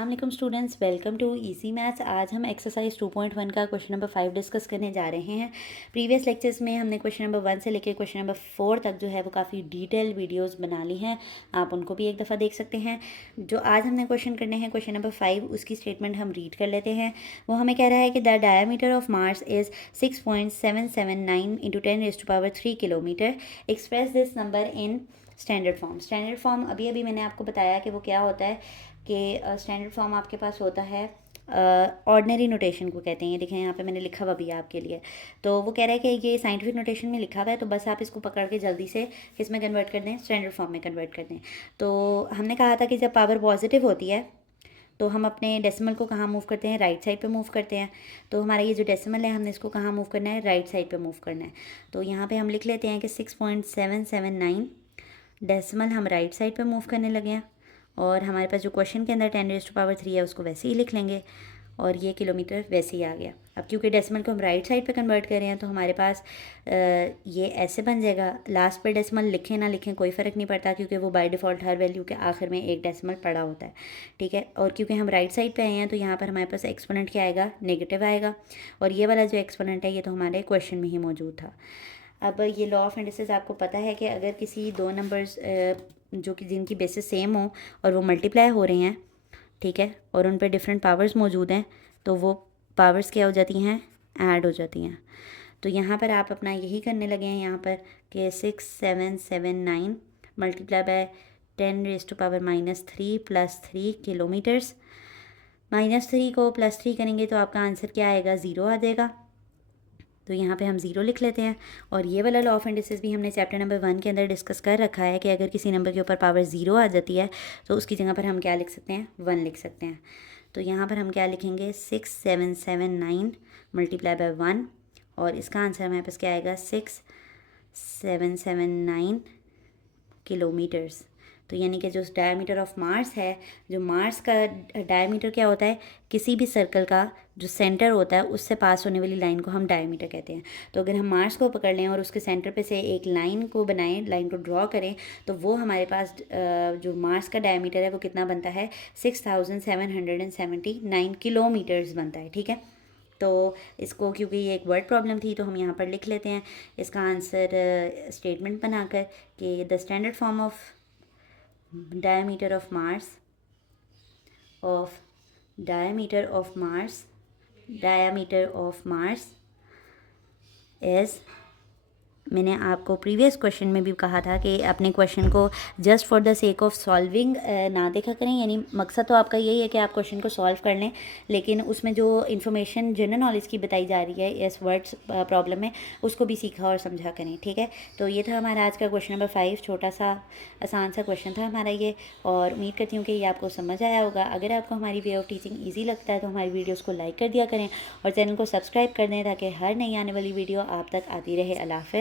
अस्सलाम वालेकुम students, welcome to easy maths. आज हम एक्सरसाइज 2.1 का क्वेश्चन नंबर 5 डिस्कस करने जा रहे हैं। प्रीवियस लेक्चर्स में हमने क्वेश्चन नंबर 1 से लेकर क्वेश्चन नंबर 4 तक जो है वो काफ़ी डिटेल वीडियोस बना ली हैं, आप उनको भी एक दफ़ा देख सकते हैं। जो आज हमने क्वेश्चन करने हैं क्वेश्चन नंबर 5, उसकी स्टेटमेंट हम रीड कर लेते हैं। वो हमें कह रहा है कि the diameter of Mars is 6.779 into 10⁻³ kilometre. Express this number in standard form. Standard form अभी अभी मैंने आपको बताया कि वो क्या होता है कि स्टैंडर्ड फॉर्म आपके पास होता है ऑर्डिनरी नोटेशन को कहते हैं। ये देखें यहाँ पे मैंने लिखा हुआ भी है आपके लिए। तो वो कह रहा है कि ये साइंटिफिक नोटेशन में लिखा हुआ है, तो बस आप इसको पकड़ के जल्दी से किस में कन्वर्ट कर दें, स्टैंडर्ड फॉर्म में कन्वर्ट कर दें। तो हमने कहा था कि जब पावर पॉजिटिव होती है तो हम अपने डेसिमल को कहाँ मूव करते हैं, राइट साइड पे मूव करते हैं। तो हमारा ये जो डेसिमल है हमने इसको कहाँ मूव करना है, राइट साइड पे मूव करना है। तो यहाँ पे हम लिख लेते हैं कि 6.779 डेसिमल हम राइट साइड पे मूव करने लगे हैं, और हमारे पास जो क्वेश्चन के अंदर 10⁻³ है उसको वैसे ही लिख लेंगे, और ये किलोमीटर वैसे ही आ गया। अब क्योंकि डेसिमल को हम राइट साइड पे कन्वर्ट कर रहे हैं तो हमारे पास ये ऐसे बन जाएगा। लास्ट पे डेसिमल लिखें ना लिखें कोई फ़र्क नहीं पड़ता, क्योंकि वो बाय डिफ़ॉल्ट हर वैल्यू के आखिर में एक डेसिमल पड़ा होता है, ठीक है। और क्योंकि हम राइट साइड पे आए हैं तो यहाँ पर हमारे पास एक्सपोनेंट क्या आएगा, नेगेटिव आएगा, और ये वाला जो एक्सपोनेंट है ये तो हमारे क्वेश्चन में ही मौजूद था। अब ये लॉ ऑफ इंडिसेस आपको पता है कि अगर किसी दो नंबर्स जो कि जिनकी बेसिस सेम हो और वो मल्टीप्लाई हो रहे हैं, ठीक है, और उन पे डिफरेंट पावर्स मौजूद हैं, तो वो पावर्स क्या हो जाती हैं, ऐड हो जाती हैं। तो यहाँ पर आप अपना यही करने लगे हैं यहाँ पर कि 6779 मल्टीप्लाई बाय 10⁻³ +3 किलोमीटर्स। -3 को +3 करेंगे तो आपका आंसर क्या आएगा, 0 आ जाएगा। तो यहाँ पे हम 0 लिख लेते हैं। और ये वाला लॉ ऑफ इंडिसेस भी हमने चैप्टर नंबर 1 के अंदर डिस्कस कर रखा है कि अगर किसी नंबर के ऊपर पावर 0 आ जाती है तो उसकी जगह पर हम क्या लिख सकते हैं, 1 लिख सकते हैं। तो यहाँ पर हम क्या लिखेंगे, 6779 मल्टीप्लाई बाय 1, और इसका आंसर हमारे पास क्या आएगा, 6779 किलोमीटर्स। तो यानी कि जो डायमीटर ऑफ मार्स है, जो मार्स का डायमीटर क्या होता है, किसी भी सर्कल का जो सेंटर होता है उससे पास होने वाली लाइन को हम डायमीटर कहते हैं। तो अगर हम मार्स को पकड़ लें और उसके सेंटर पे से एक लाइन को बनाएं, लाइन को ड्रॉ करें, तो वो हमारे पास जो मार्स का डायमीटर है वो कितना बनता है, 6779 किलोमीटर्स बनता है, ठीक है। तो इसको क्योंकि ये एक वर्ड प्रॉब्लम थी तो हम यहाँ पर लिख लेते हैं इसका आंसर स्टेटमेंट बनाकर कि the standard form of diameter of Mars is, मैंने आपको प्रीवियस क्वेश्चन में भी कहा था कि अपने क्वेश्चन को just for the sake of solving ना देखा करें। यानी मकसद तो आपका यही है कि आप क्वेश्चन को सॉल्व कर लें, लेकिन उसमें जो इन्फॉर्मेशन जनरल नॉलेज की बताई जा रही है इस वर्ड्स प्रॉब्लम में, उसको भी सीखा और समझा करें, ठीक है। तो ये था हमारा आज का क्वेश्चन नंबर 5, छोटा सा आसान सा क्वेश्चन था हमारा ये, और उम्मीद करती हूँ कि ये आपको समझ आया होगा। अगर आपको हमारी वे ऑफ टीचिंग ईजी लगता है तो हमारी वीडियोज़ को लाइक कर दिया करें और चैनल को सब्सक्राइब कर दें ताकि हर नई आने वाली वीडियो आप तक आती रहे। अल्लाह हाफ़िज़।